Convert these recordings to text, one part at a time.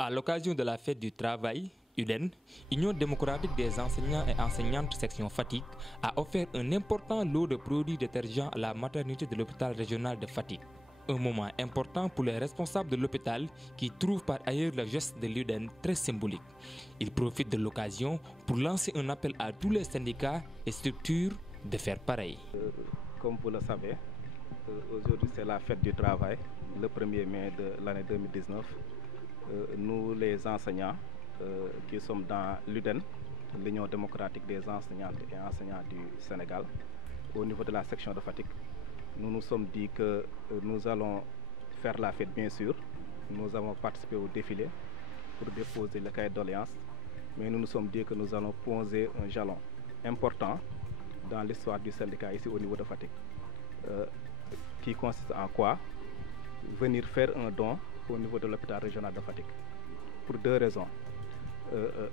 À l'occasion de la fête du travail, UDEN, Union démocratique des enseignants et enseignantes section Fatick, a offert un important lot de produits détergents à la maternité de l'hôpital régional de Fatick. Un moment important pour les responsables de l'hôpital qui trouvent par ailleurs le geste de l'UDEN très symbolique. Ils profitent de l'occasion pour lancer un appel à tous les syndicats et structures de faire pareil. Comme vous le savez, aujourd'hui c'est la fête du travail, le 1er mai de l'année 2019. Nous les enseignants qui sommes dans l'UDEN, l'Union démocratique des enseignantes et enseignants du Sénégal, au niveau de la section de Fatick, nous nous sommes dit que nous allons faire la fête bien sûr. Nous avons participé au défilé pour déposer le cahier de doléances, mais nous nous sommes dit que nous allons poser un jalon important dans l'histoire du syndicat ici au niveau de Fatick, qui consiste en quoi? Venir faire un don au niveau de l'hôpital régional de Fatick, pour deux raisons.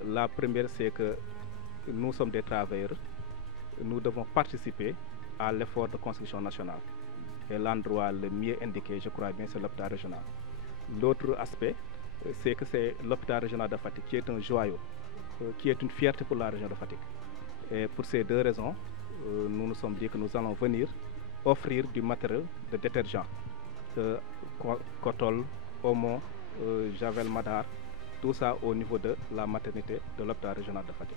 La première, c'est que nous sommes des travailleurs, nous devons participer à l'effort de construction nationale. Et l'endroit le mieux indiqué, je crois bien, c'est l'hôpital régional. L'autre aspect, c'est que c'est l'hôpital régional de Fatick qui est un joyau, qui est une fierté pour la région de Fatick. Et pour ces deux raisons, nous nous sommes dit que nous allons venir offrir du matériel de détergent, Kotol, Omo, Javel Madar, tout ça au niveau de la maternité de l'hôpital régional de Fatick.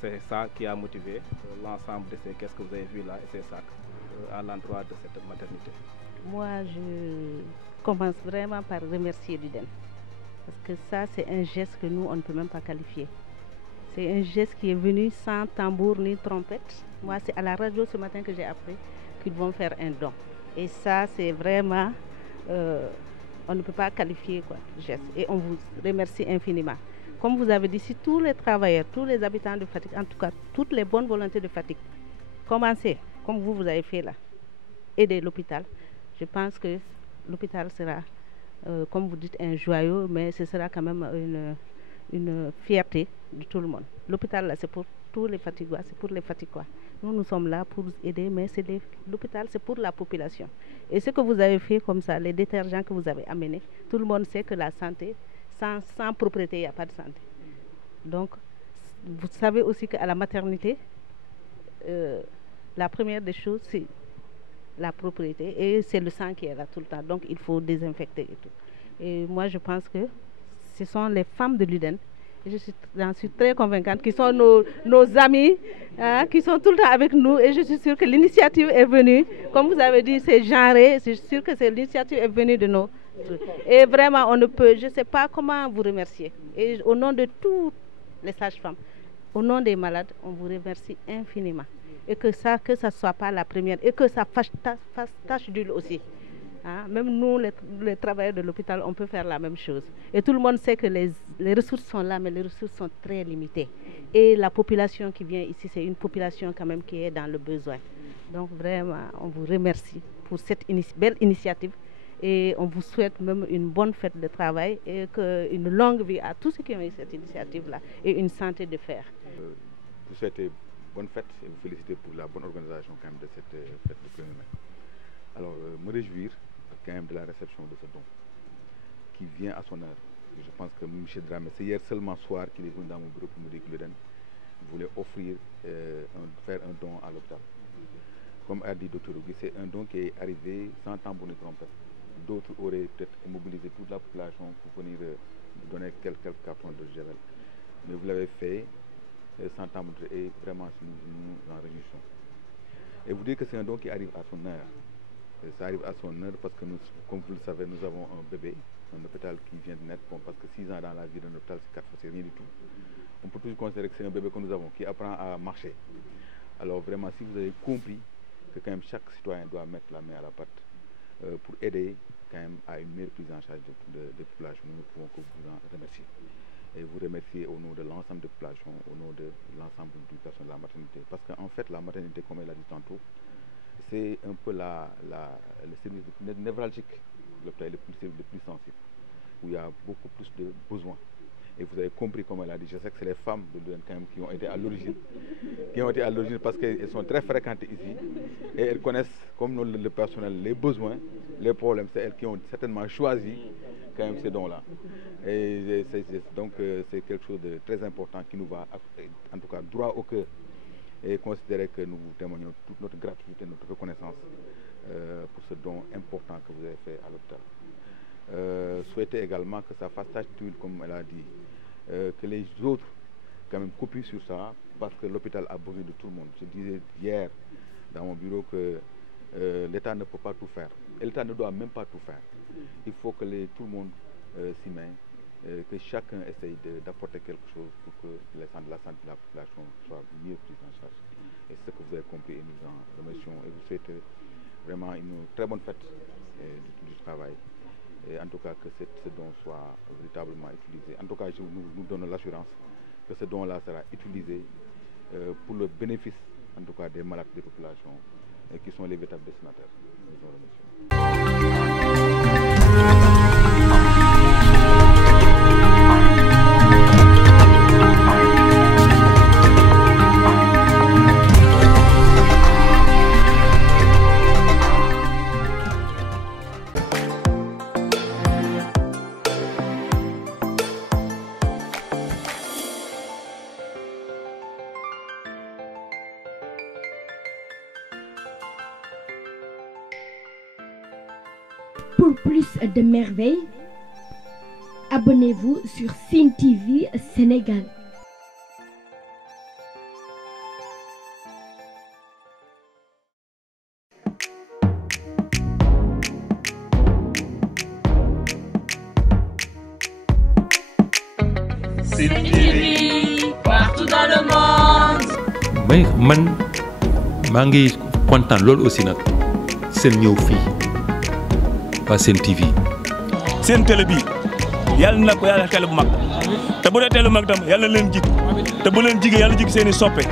C'est ça qui a motivé l'ensemble de ces caisses que vous avez vues là et ces sacs à l'endroit de cette maternité. Moi, je commence vraiment par remercier l'UDEN. Parce que ça, c'est un geste que nous, on ne peut même pas qualifier. C'est un geste qui est venu sans tambour ni trompette. Moi, c'est à la radio ce matin que j'ai appris qu'ils vont faire un don. Et ça, c'est vraiment, on ne peut pas qualifier quoi, geste. Et on vous remercie infiniment. Comme vous avez dit, si tous les travailleurs, tous les habitants de Fatick, en tout cas, toutes les bonnes volontés de Fatick, commencez, comme vous avez fait là, aider l'hôpital, je pense que l'hôpital sera, comme vous dites, un joyau, mais ce sera quand même une fierté de tout le monde. L'hôpital, là, c'est pour tous les Fatickois, c'est pour les Fatickois. Nous, nous sommes là pour aider, mais l'hôpital, c'est pour la population. Et ce que vous avez fait comme ça, les détergents que vous avez amenés, tout le monde sait que la santé, sans propriété, il n'y a pas de santé. Donc, vous savez aussi qu'à la maternité, la première des choses, c'est la propriété et c'est le sang qui est là tout le temps. Donc, il faut désinfecter et tout. Et moi, je pense que ce sont les femmes de l'UDEN, j'en suis très convaincante, qui sont nos amis, hein, qui sont tout le temps avec nous. Et je suis sûre que l'initiative est venue, comme vous avez dit, c'est genré, je suis sûre que l'initiative est venue de nous. Et vraiment, on ne peut, je ne sais pas comment vous remercier. Et au nom de toutes les sages-femmes, au nom des malades, on vous remercie infiniment. Et que ça ne soit pas la première, et que ça fasse tache d'huile aussi. Hein? Même nous, les travailleurs de l'hôpital, on peut faire la même chose. Et tout le monde sait que les ressources sont là, mais les ressources sont très limitées. Et la population qui vient ici, c'est une population quand même qui est dans le besoin. Donc vraiment, on vous remercie pour cette belle initiative. Et on vous souhaite même une bonne fête de travail et une longue vie à tous ceux qui ont eu cette initiative-là et une santé de fer. Vous souhaitez bonne fête et vous féliciter pour la bonne organisation quand même de cette fête de 1er mai. Alors, me réjouir quand même de la réception de ce don qui vient à son heure. Je pense que M. Dramé, c'est hier seulement soir qu'il est venu dans mon bureau pour me dire que l'UDEN voulait offrir, faire un don à l'hôpital. Comme a dit Dr Ougui, c'est un don qui est arrivé sans tambour ni trompette. D'autres auraient peut-être mobilisé toute la population pour venir donner quelques cartons de javel. Mais vous l'avez fait sans tambour et vraiment nous nous en réjouissons. Et vous dire que c'est un don qui arrive à son heure. Et ça arrive à son heure parce que nous, comme vous le savez, nous avons un bébé, un hôpital qui vient de naître. Bon, parce que 6 ans dans la vie d'un hôpital, c'est rien du tout. On peut toujours considérer que c'est un bébé que nous avons qui apprend à marcher. Alors vraiment, si vous avez compris que quand même chaque citoyen doit mettre la main à la pâte pour aider quand même à une meilleure prise en charge des populations, nous ne pouvons que vous en remercier. Et vous remercier au nom de l'ensemble des populations, au nom de l'ensemble du personnel de la maternité. Parce qu'en fait, la maternité, comme elle a dit tantôt, c'est un peu le service névralgique de l'hôpital, le plus sensible, où il y a beaucoup plus de besoins. Et vous avez compris, comme elle a dit, je sais que c'est les femmes de l'UDEN quand même qui ont été à l'origine, parce qu'elles sont très fréquentes ici et elles connaissent, comme le personnel, les besoins, les problèmes. C'est elles qui ont certainement choisi quand même ces dons-là. Et donc c'est quelque chose de très important qui nous va, en tout cas, droit au cœur, et considérer que nous vous témoignons toute notre gratitude et notre reconnaissance pour ce don important que vous avez fait à l'hôpital. Souhaiter également que ça fasse tâche d'huile, comme elle a dit, que les autres quand même copient sur ça, parce que l'hôpital a besoin de tout le monde. Je disais hier dans mon bureau que l'État ne peut pas tout faire. Et l'État ne doit même pas tout faire. Il faut que tout le monde s'y mette, que chacun essaye d'apporter quelque chose pour que les centres de la santé de la population soient mieux pris en charge. Et c'est ce que vous avez compris et nous en remercions. Et vous souhaitez vraiment une très bonne fête du travail. Et en tout cas, que ce don soit véritablement utilisé. En tout cas, nous donnons l'assurance que ce don-là sera utilisé pour le bénéfice, en tout cas, des malades des populations qui sont les véritables destinataires. Nous en remercions. Pour plus de merveilles, abonnez-vous sur Sen TV Sénégal. Sen TV, partout dans le monde. Mais man maa ngi kontaan loolu aussi nag seen ñëw fii waa Sen TV. seen télé bi yàlla na ko yàlla télé bu mag te bu dee télé bu mag tam yàlla na leen jig te bu leen jigee yàlla jig seen i soppe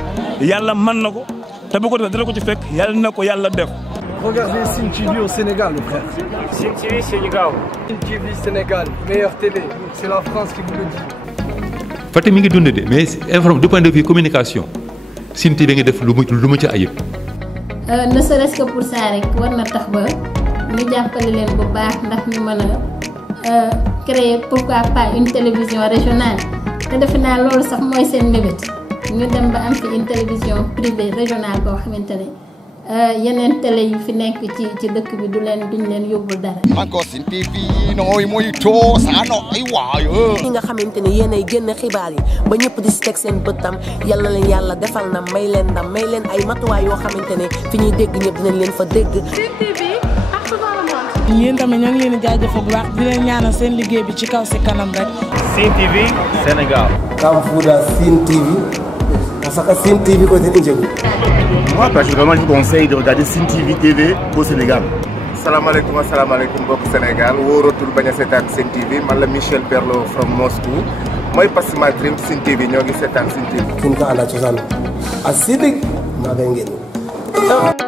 yàlla mën na ko te bu ko defee dala ko ci fekk yàlla na ko yàlla def. Regardez Sen TV au Sénégal, le frère. Sen TV Sénégal. Sen TV Sénégal, meilleure télé. C'est la France qui vous le dit. Fatick mi ngi dund de mais du point de vue communication Sen TV da nga def lu mu ci ayib. ne serait-ce que pour ça rek war na tax ba ñu jàppale leen bu baax ndax ñu mën a créer pourquoi pas une télévision régionale te defe naa loolu sax mooy seen mébét ñu dem ba am fi une télévision privée régionale boo xamante ne yeneen télé yu fi nekk ci dëkk bi duñ leen yóbbul dara. encore Sen TV nooy mooy coosaano ay waayo. ñi nga xamante ne yéenay génn xibaar yi ba ñëpp di si teg seen bëttam yal na leen yàlla defal na may leen ndam may leen ay matuwaay yoo xamante ne fi ñuy dégg ñëpp dinañ leen fa dégg. Sen TV partout dans le monde. yéen tamit ñoo ngi leen di jaajëfal bu baax di leen ñaanal seen liggéey bi ci kaw si kanam rek. Sen TV Sénégal. Kamfuda Sen TV. Parce que Sen TV côté Ndjegu. Moi, personnellement, je vous conseille de regarder Sen TV au Sénégal. Salam alaikum mbokk Sénégal wóoratul bañ a seetaan Sen TV man la Michel Perlo from Moscou mooy Passima Dream Sen TV ñoo ngi seetaan Sen TV. kin ka ala cosaan a sidik maa ngi ngeen